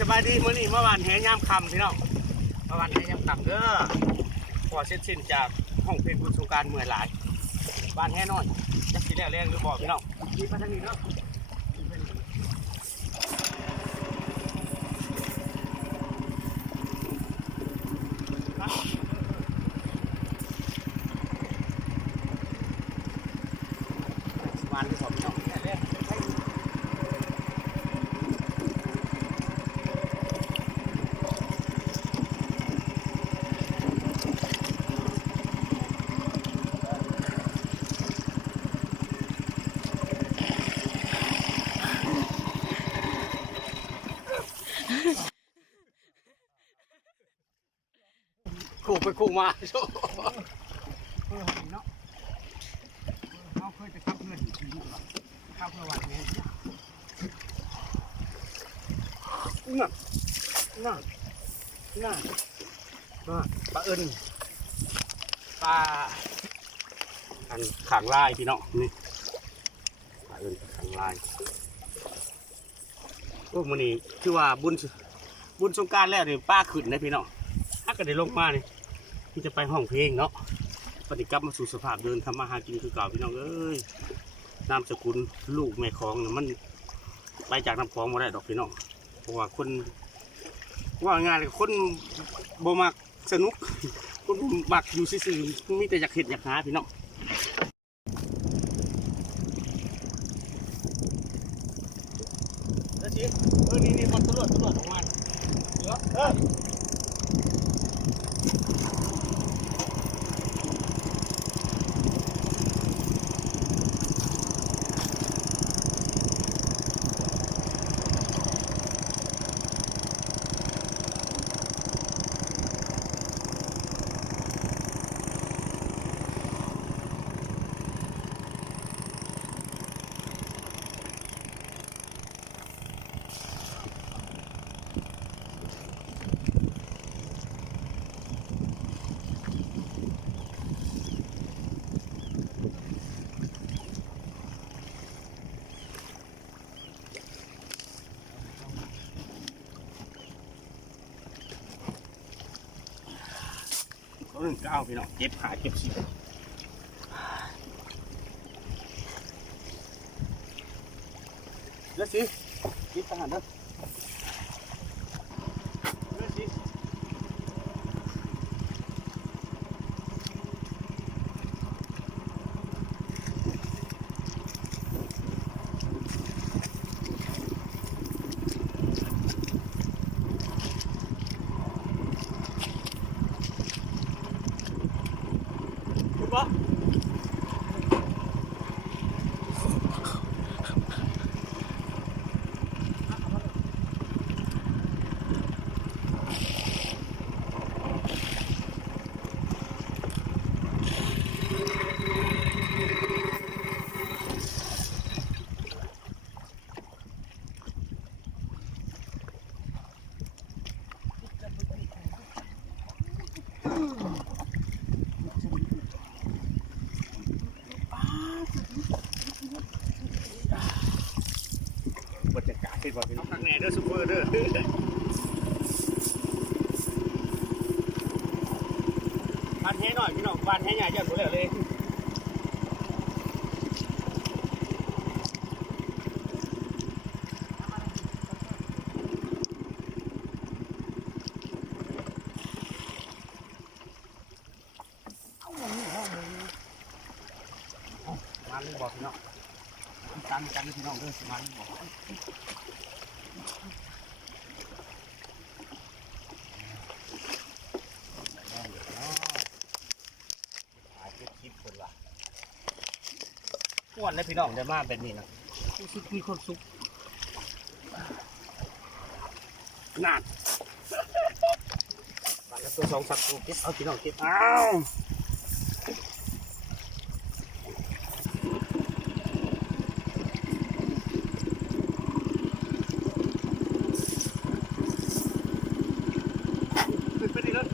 สบายดีมื้อนี้เมื่อวานแห่ยามค่ำพี่น้องเมื่อวานแห่ยามค่ำเด้อพอเสร็จสิ้นจากห้องเพลงบุญสงกรานต์เมื่อยหลายบ้านแห่น้อยจักสิแล้วแรงหรือบ่พี่น้องมีมาทางนี้เนาะวานที่ผมพี่น้องแรกคู่ไปคู่มาโชว์เนาะเขาเคยจะขับเพื่อนอยู่ที่นี่หรอข้าวเพื่อวันนี้น่ะปลาเอิญปลาอันขางลายพี่น้องนี่ปลาเอิญขางลายพวกมันนี่คือว่าบุญสงกรานต์แล้วนี่ป้าขึ้นนะพี่น้องถ้าก็ได้ลงมานี่ที่จะไปห้องเพลงเนาะปฏิกรรมมาสู่สภาพเดินทำมาหากินคือเก่าพี่น้องเอ้ยนามสกุลลูกแม่ของเนี่ยมันไปจากน้ำคลองมาได้ดอกพี่น้องเพราะว่าคนว่างานคนบ่มักสนุกคนมักอยู่ซื่อๆมีแต่อยากเห็นอยากหาพี่น้องแล้วสินี่มันตำรวจออกมาเดี๋ยวเรื่องก้าวพี่น้องเจ็บขาเจ็บสิแล้วสิคิดทหารเด้อแล้วสิถูกปะบรรยากาศเป็นแบบนี้น้องทางแหน่เด้อซูเปอร์เด้อบ้านแห่หน่อยพี่น้องบ้านแห่ใหญ่เจ้าตัวเลยมาเลยบอกพี่น้องกันพี่น้องเด้อมาเลยบอกอ้วนเลยพี่น้องจะมาแบบนี้นะสุกมีคนสุกนานมาแล้วตัว2 สัตว์ตัวเก็บเอาพี่น้องเก็บเอาไปดิเลย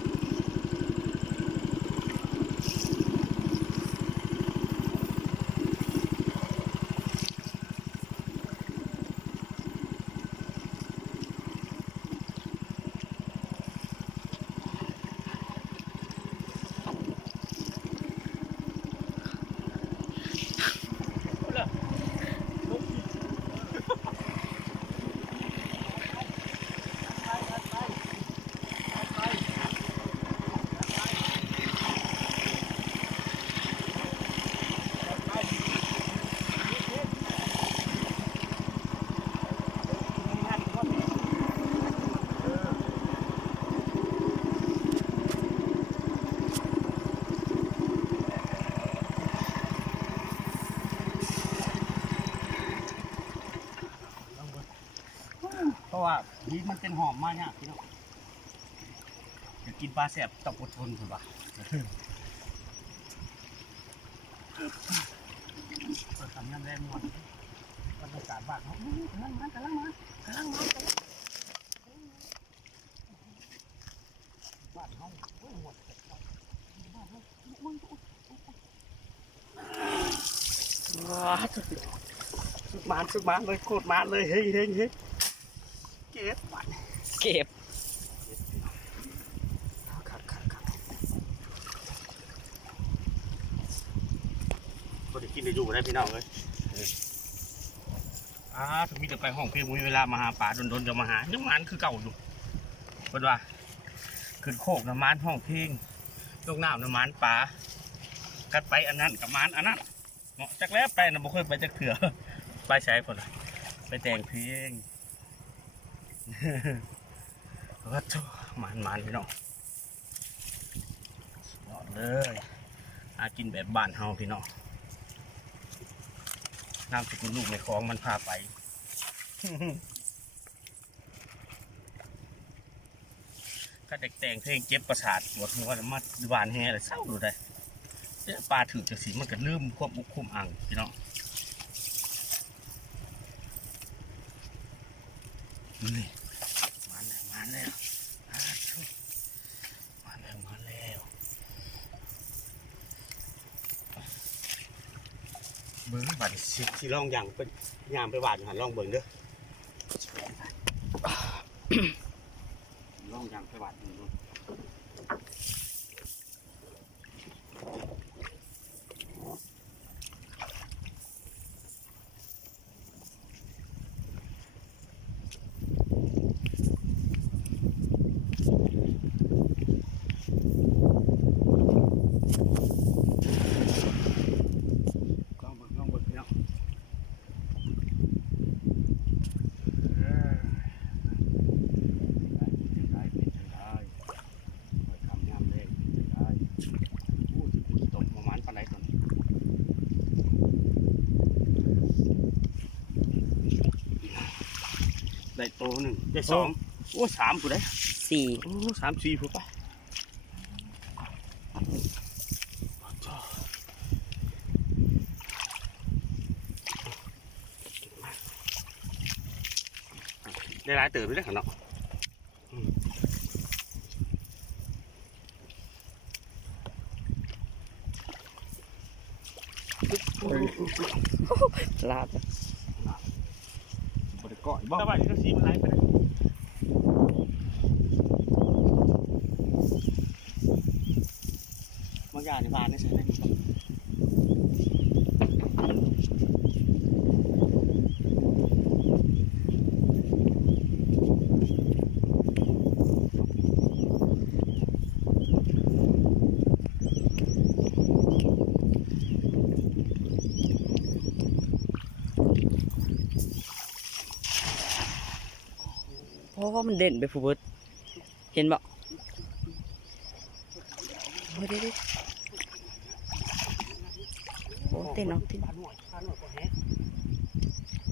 เพราะว่าดินมันเป็นหอมมากเนี่ยพี่น้องอยากกินปลาแซ่บต้องอดทนถูกปะเปิดทำน้ำแรงหมดบรรยากาศบ้านเขากำลังมาบ้านเขาโอ้ยหมดบ้านเขาว้าสุดมานเลยโคตรมานเลยเฮ้ยเก็บบ้าน เก็บก็ได้กินได้อยู่ได้พี่น้องเลยถึงมีแต่ไปห้องเพียงมีเวลามาหาป่าโดนจะมาหายังมันคือเก่าอยู่เป็นว่าขึ้นโคกน้ำมันห้องเพียงลงน้ำน้ำมันป่ากัดไปอันนั้นกับมันอันนั้นเนาะจักแล้วไปนะบ่เคยไปจักเถื่อไปใช้คนละไปแต่งเพลงก็โธ่มันพี่น้องนอนเลยกินแบบบ้านเฮาพี่น้องน้ำสกุลลูกในคลองมันพาไปก็แต่งเพลงเก็บประสาทปวดหัวมาหวานแห่เลยเศร้าดูได้ปลาถือจากสีมันก็ลืมควบอุคุมอ่างพี่น้องนี่มาแล้วมาแล้วเบิ้งบัดสิลองอย่างเป็นยามไปหวานหันลองเบิ้งเด้อลองอย่างไปหวานดูได้โตหนึ่งได้สองโอ้สามผู้ได้ 4 โอ้3 4ผู้ไปได้หลายเติบเลยขันเนาะลาบ บริกรบ้างแต่ว่าที่สีมันไหลไปเลยบางอย่างในบ้านนี่ใช่ไหมเพราะว่ามันเด่นไปผู้เบิดเห็นบ่โอ้ยดิโอ้เต้นเนาะเต้น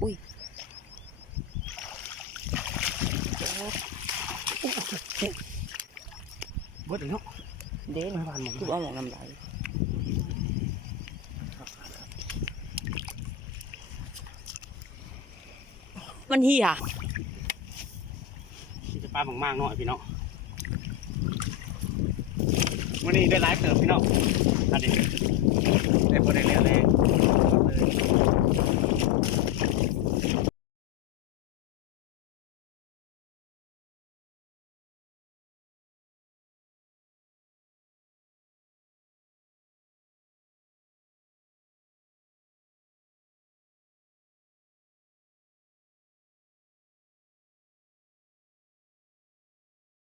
อุ้ยเบิดเนาะ เด่นคือเอาหมองน้ำลายมันเหี้ยจะปลามากๆหน่อยพี่น้องวันนี้ได้ไลฟ์เติมพี่น้องอันนี้ได้พอได้เรียนเลย